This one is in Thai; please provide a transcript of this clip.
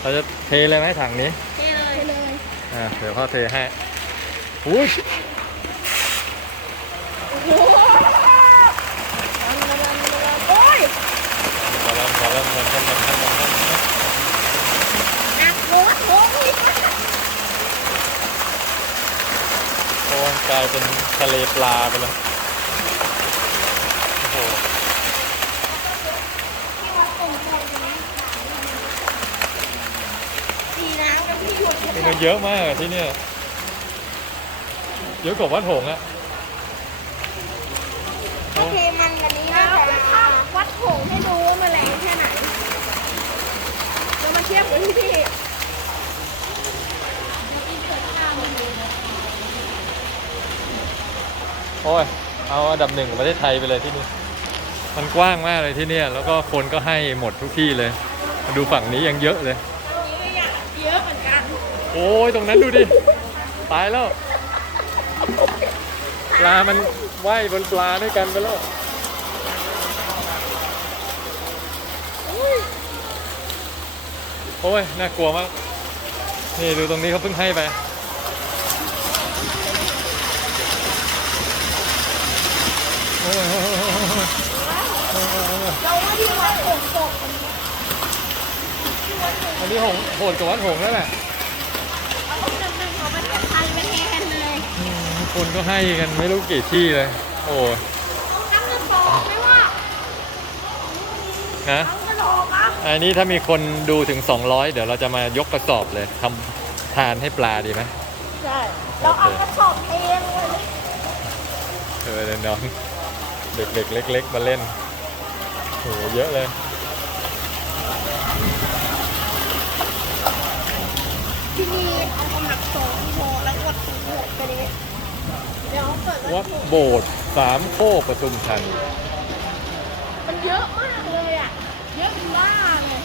เราจะเทเลยไหมถังนี้เทเลยเลยอ่าเดี๋ยวพ่อเทให้อุ้ยโอ้โหโอ้ยพอแล้วพอแล้วมันมันมันมันมันมันหนักโอ้โหอีกโอ้กลายเป็นทะเลปลาไปแล้วโอ้โห ดี นะกับพี่หยุดนี่มันเยอะมากอะที่เนี่ย เยอะกว่าวัดหงส์อะโอเคมันอันนี้น่าจะภาพวัดโถงให้ดูว่ามันแรงแค่ไหนแล้วมาเทียบกับที่พี่โอ้ย เอาอันดับหนึ่งของประเทศไทยไปเลยที่นี่ มันกว้างมากเลยที่เนี่ย แล้วก็คนก็ให้หมดทุกที่เลย มาดูฝั่งนี้ยังเยอะเลย โอ้ยตรงนั้นดูดิ ตายแล้ว ปลา มันว่ายบนปลาด้วยกันไปแล้ว โอ้ย น่ากลัวมาก นี่ดูตรงนี้เขาเพิ่งให้ไป โอ้ยเราว่าที่วัดโถงตกอันนี้หดโหดกว่าวัดหงส์แล้วแหละ เอาหนึ่งหนึ่งของประเทศไทยไปแทนเลย อืม คนก็ให้กันไม่รู้กี่ที่เลย โอ้ยตั้งกระสอบไหมว่านะตั้งกระสอบอะอันนี้ถ้ามีคนดูถึง 200 เดี๋ยวเราจะมายกกระสอบเลยทำทานให้ปลาดีไหมใช่ เราเอากระสอบเองเลยเออเดี๋ยวน้องเด็กๆเล็ก ๆ มาเล่นโหเยอะเลยที่นี่เอากำลังสองโมแล้วกดถึงหกไปเลยเดี๋ย วัดโบสถ์สามโคกปทุมทัน มันเยอะมากเลยอะ เยอะมากเลย